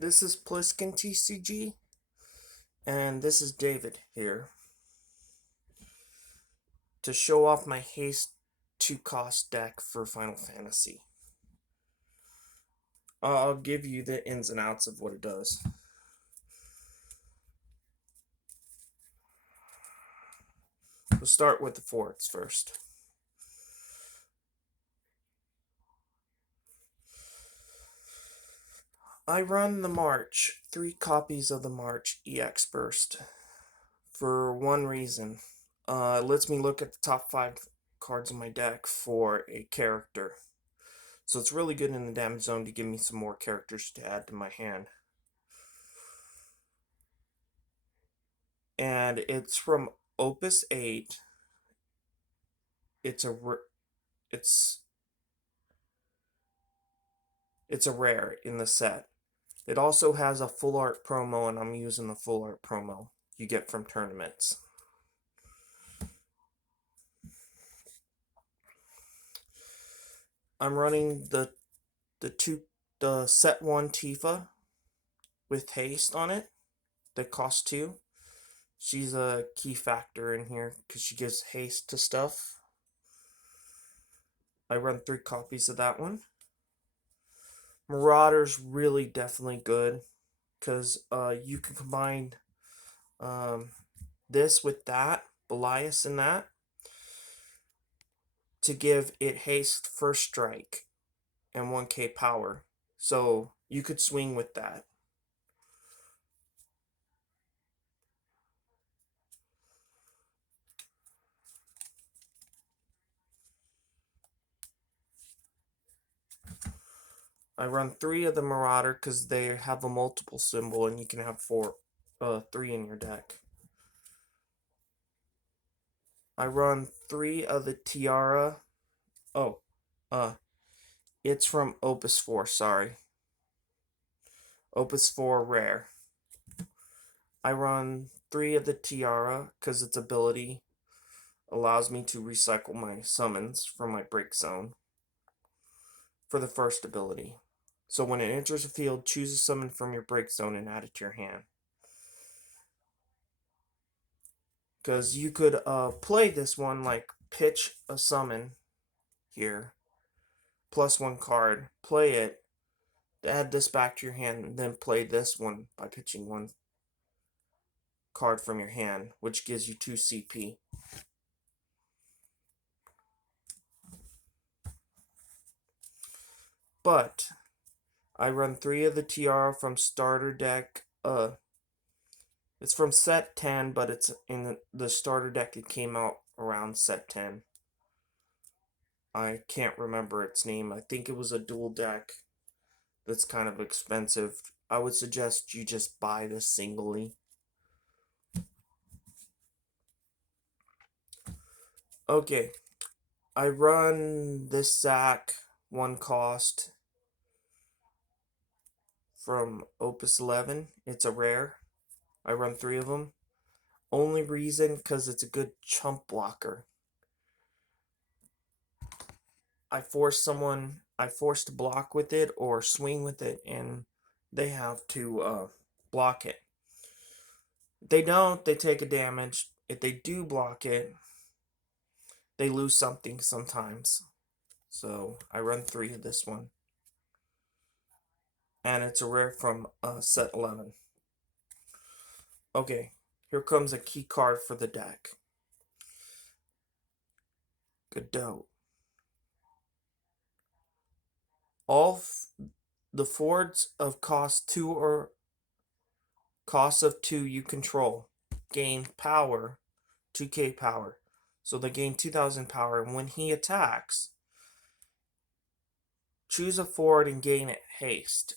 This is PlisskenTCG, and this is David here to show off my haste 2-cost deck for Final Fantasy. I'll give you the ins and outs of what it does. We'll start with the forts first. I run the March, 3 copies of the March EX Burst, for one reason. It lets me look at the top 5 cards in my deck for a character. So it's really good in the damage zone to give me some more characters to add to my hand. And it's from Opus 8. It's a rare in the set. It also has a full art promo, and I'm using the full art promo you get from tournaments. I'm running the set 1 Tifa with haste on it that costs 2. She's a key factor in here because she gives haste to stuff. I run 3 copies of that one. Marauder's really definitely good because you can combine this with that, Belias and that, to give it haste first strike and 1k power. So you could swing with that. I run 3 of the Marauder because they have a multiple symbol and you can have 3 in your deck. I run 3 of the Tiara. It's from Opus 4, sorry. Opus 4 rare. I run 3 of the Tiara because its ability allows me to recycle my summons from my break zone for the first ability. So when it enters a field, choose a summon from your break zone and add it to your hand. Because you could play this one like pitch a summon here, plus 1 card, play it, add this back to your hand, and then play this one by pitching 1 card from your hand, which gives you 2 CP. But I run 3 of the Tiara from starter deck. It's from set 10, but it's in the starter deck. It came out around set 10. I can't remember its name. I think it was a dual deck that's kind of expensive. I would suggest you just buy this singly. Okay, I run this Zac 1 cost from Opus 11. It's a rare. I run 3 of them. Only reason because it's a good chump blocker. I force to block with it or swing with it, and they have to block it. If they don't, they take a damage. If they do block it, they lose something sometimes. So I run 3 of this one. And it's a rare from set 11. Okay, here comes a key card for the deck. Godot. All the forts of cost 2 or cost of 2 you control gain power, 2k power. So they gain 2000 power, and when he attacks, choose a fort and gain it haste.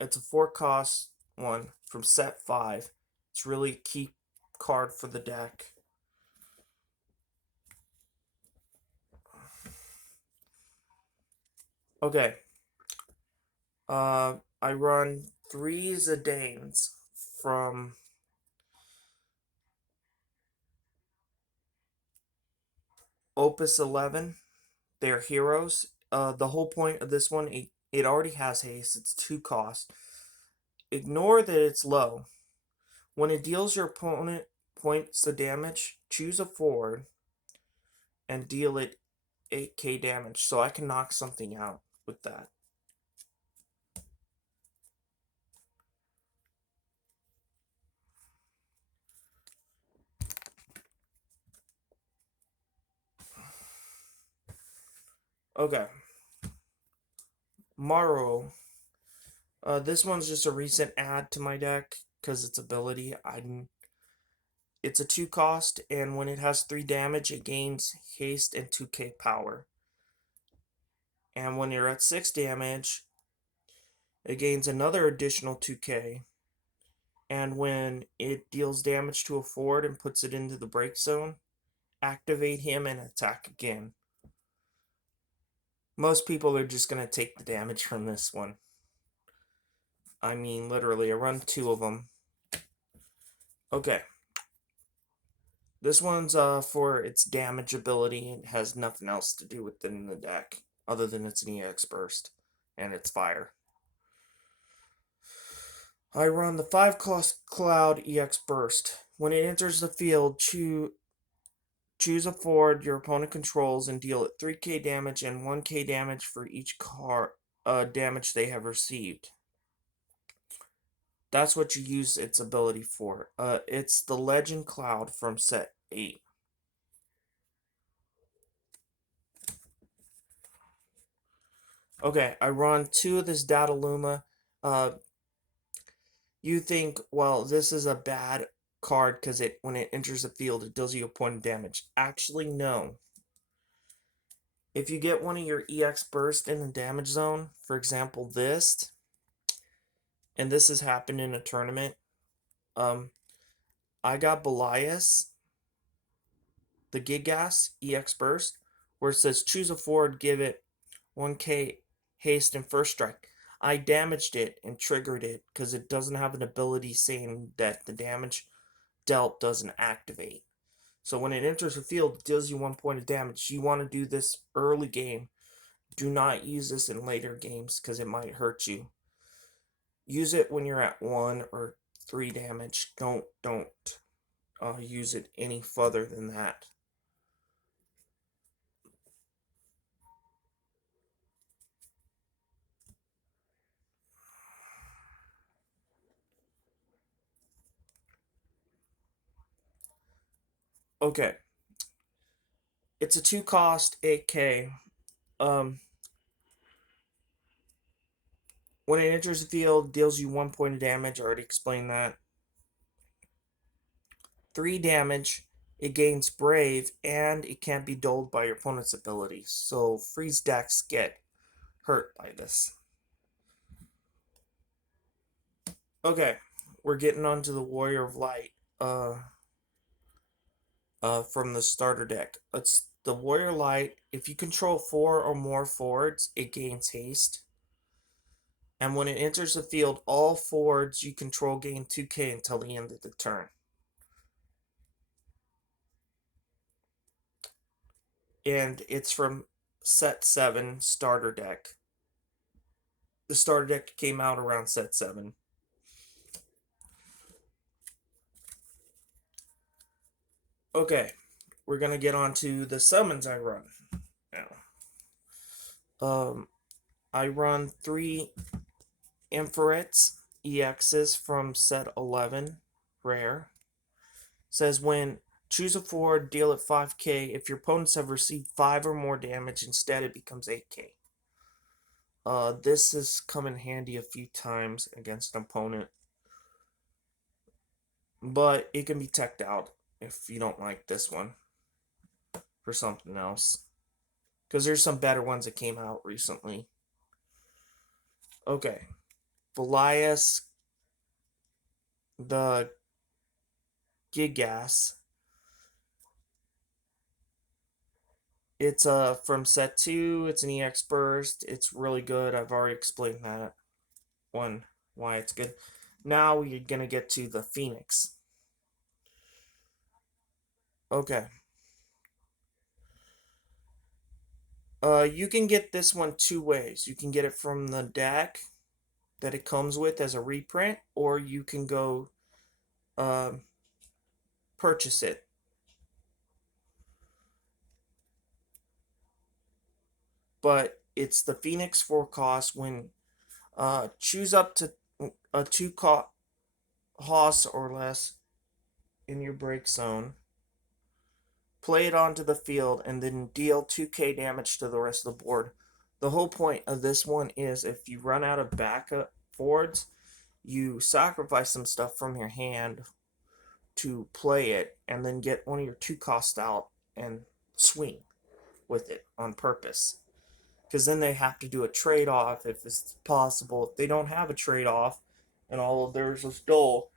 It's a 4 cost one from set 5. It's really a key card for the deck. Okay. I run 3 Zidanes from Opus 11. They're heroes. The whole point of this one, it already has haste. It's 2 cost. Ignore that it's low. When it deals your opponent points of damage, choose a forward and deal it 8k damage, so I can knock something out with that. Okay. Morrow. This one's just a recent add to my deck because its ability. It's a 2 cost, and when it has 3 damage, it gains haste and 2k power. And when you're at 6 damage, it gains another additional 2k. And when it deals damage to a forward and puts it into the break zone, activate him and attack again. Most people are just going to take the damage from this one. I mean, literally, I run 2 of them. Okay. This one's for its damage ability. It has nothing else to do with it in the deck, other than it's an EX burst, and it's fire. I run the 5 cost Cloud EX burst. When it enters the field, choose a forward your opponent controls and deal it 3k damage and 1k damage for each card damage they have received. That's what you use its ability for. It's the Legend Cloud from set 8. Okay, I run 2 of this Dataluma. You think, well, this is a bad card because when it enters the field, it deals you a point of damage. Actually, no. If you get one of your EX burst in the damage zone, for example, this, and this has happened in a tournament, I got Belias, the Gigas EX burst, where it says choose a forward, give it 1k haste and first strike. I damaged it and triggered it because it doesn't have an ability saying that the damage dealt doesn't activate. So when it enters the field, it deals you 1 point of damage. You want to do this early game. Do not use this in later games because it might hurt you. Use it when you're at 1 or 3 damage. Don't use it any further than that. Okay. It's a 2 cost 8k. When it enters the field, deals you 1 point of damage. I already explained that. 3 damage. It gains Brave, and it can't be dulled by your opponent's abilities. So freeze decks get hurt by this. Okay, we're getting onto the Warrior of Light. From the starter deck. It's the Warrior Light. If you control 4 or more forwards, it gains haste. And when it enters the field, all forwards you control gain 2k until the end of the turn. And it's from set 7 starter deck. The starter deck came out around set 7. Okay, we're gonna get on to the summons I run now. I run 3 Infrarets EXs from set 11, rare. Says when choose a forward, deal it 5k. If your opponents have received 5 or more damage, instead it becomes 8k. This has come in handy a few times against an opponent, but it can be teched out if you don't like this one for something else, because there's some better ones that came out recently. Okay, Belias, the Gigas. It's from set 2. It's an EX burst. It's really good. I've already explained that one, why it's good. Now we're gonna get to the Phoenix. Okay. You can get this one 2 ways. You can get it from the deck, that it comes with as a reprint, or you can go purchase it. But it's the Phoenix 4 cost. When choose up to a 2 cost or less in your break zone, play it onto the field, and then deal 2k damage to the rest of the board. The whole point of this one is if you run out of backup boards, you sacrifice some stuff from your hand to play it, and then get one of your 2 costs out and swing with it on purpose. Because then they have to do a trade-off if it's possible. If they don't have a trade-off and all of theirs is dull,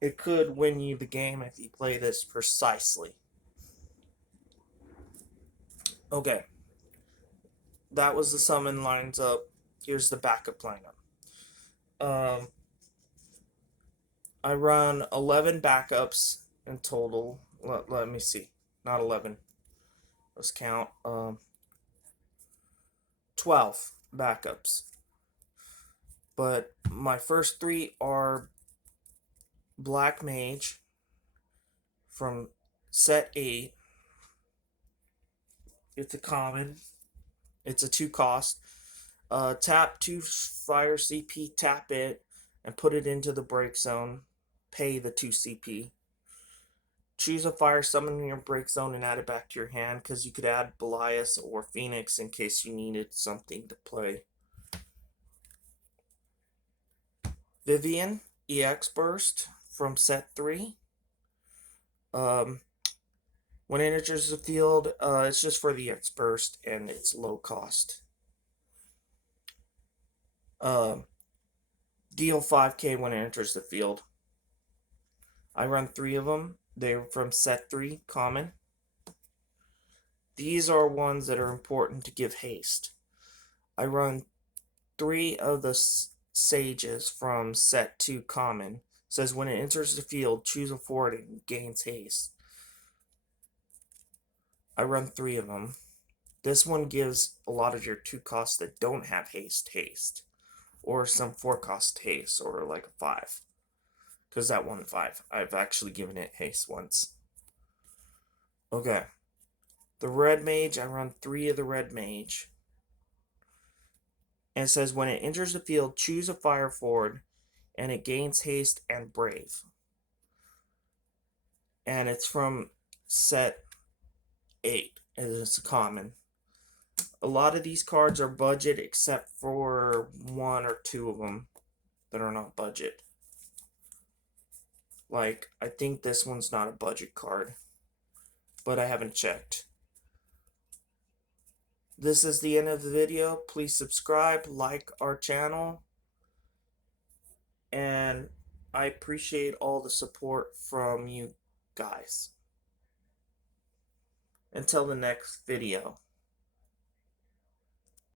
it could win you the game if you play this precisely. Okay, that was the summon lines up. Here's the backup lineup. I run 11 backups in total. Let me see. Not 11. Let's count. 12 backups. But my first 3 are Black Mage from set 8. It's a common. It's a 2 cost. Tap 2 fire CP, tap it, and put it into the break zone. Pay the 2 CP. Choose a fire summon in your break zone and add it back to your hand, because you could add Belias or Phoenix in case you needed something to play. Vivian EX Burst from set 3. When it enters the field, it's just for the EX Burst and it's low cost. Deal 5k when it enters the field. I run 3 of them. They're from set 3, common. These are ones that are important to give haste. I run 3 of the sages from set 2, common. It says when it enters the field, choose a forward and gains haste. I run 3 of them. This one gives a lot of your 2 costs that don't have haste. Or some 4 cost haste, or like a 5. Because that one 5. I've actually given it haste once. Okay. The red mage, I run 3 of the red mage. And it says when it enters the field, choose a fire forward, and it gains haste and brave. And it's from set 8. It's a common. A lot of these cards are budget, except for 1 or 2 of them that are not budget. Like, I think this one's not a budget card, but I haven't checked. This is the end of the video. Please subscribe, like our channel, and I appreciate all the support from you guys. Until the next video.